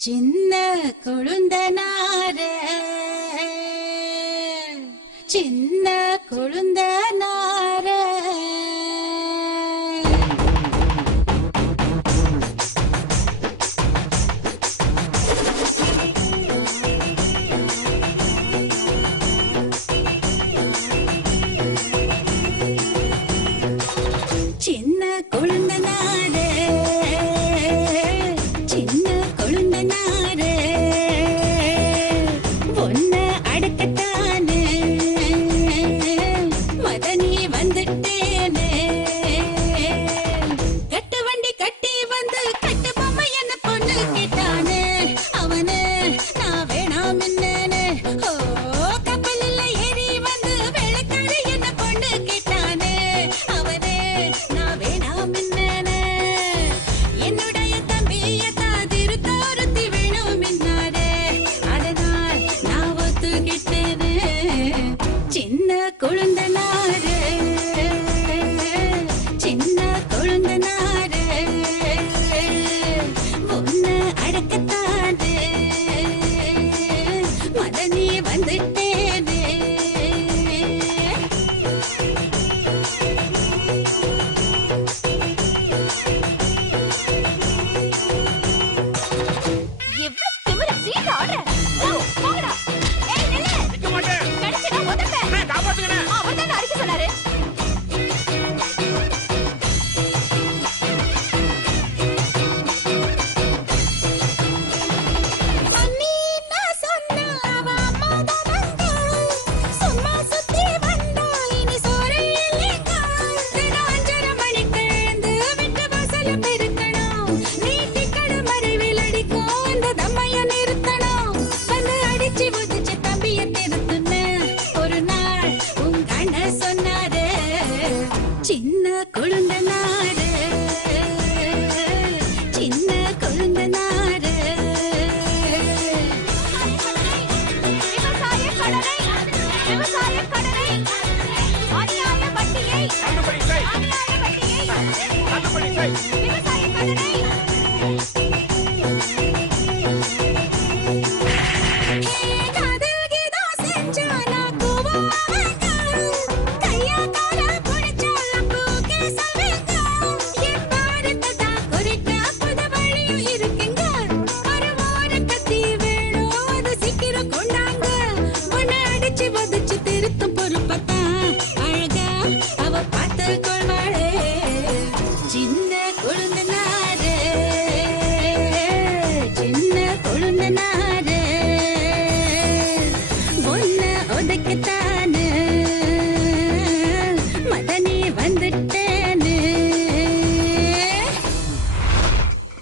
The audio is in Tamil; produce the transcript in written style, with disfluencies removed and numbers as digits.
சின்ன கொழுந்தனார சின்ன கொழுந்தனார சின்ன கொழுந்தனார சின்ன கொழுந்தனார ஒன்ன அடக்கத்தானே மதனி வந்துட்டேனே கட்டு வண்டி கட்டி வந்து கட்டு பொம்மை என்ன பொண்ணு கேட்டானே அவனு நான் வேணாம் என்னன்னு ஓ கப்பலில் ஏறி வந்து வேலைக்காரி என்ன பொண்ணு கேட்டானே அவனே நான் வேணாம் என்னன்னு என்னுடைய தம்பிய தாதிரு தோருத்தி வேணும் என்னாரே அதனால் நான் ஒத்துக்கிட்டேனே சின்ன கொழுந்தனாரே சின்ன கொழுந்தனாரே உன்னை அடக்கத்தானே மதனி வந்துட்டேனே எவ்வளவு திமிரு சீட் ஆடுற போங்கடா ஏய் நில்லு நிக்க மாட்டேன். கடிச்சடா உதப்ப அண்ணே, காப்பாத்துங்கண்ணே. அவர்தான் அடிக்க சொன்னாரு அண்ணி நான் சொன்ன அவ அம்மாதானங்க சும்மா சுத்தி வந்தா இனி சோறு இல்லைங்க தினம் 5:30 மணிக்கு எழுந்து விட்டு வாசல பெருக்கணும் நீட்டிக்கடை மறைவில் அடிக்கும் அந்த தம்மைய நிறுத்தணும் வந்து அடிச்சு உதிச்சு தம்பிய திருத்துன்னு ஒரு நாள் உங்க அண்ணன் சொன்னாரு சின்ன கொழுந்தனாரு சின்ன கொழுந்தனாரு விவசாய கடனை விவசாய கடனை அநியாய வட்டியை தள்ளுபடி செய். அநியாய வட்டியை தள்ளுபடி செய். விவசாய கடனை காதல் கீதம் செஞ்சானா கூவாங்க கையா கால புடிச்சாலும் கூக்கே சொல்லுங்க என் பாரத்தை தான் குறிக்க புது வழியும் இருக்குங்க ஒரு ஓர கத்தி வேணும் அது சீக்கிரம் கொண்டாங்க உன்னை அடிச்சு வதச்சு திருத்தும் பொறுப்பத்தான் அழகா அவ பார்த்து கொள்வாளே சின்ன கொழுந்தனாரே சின்ன கொழுந்தனாரே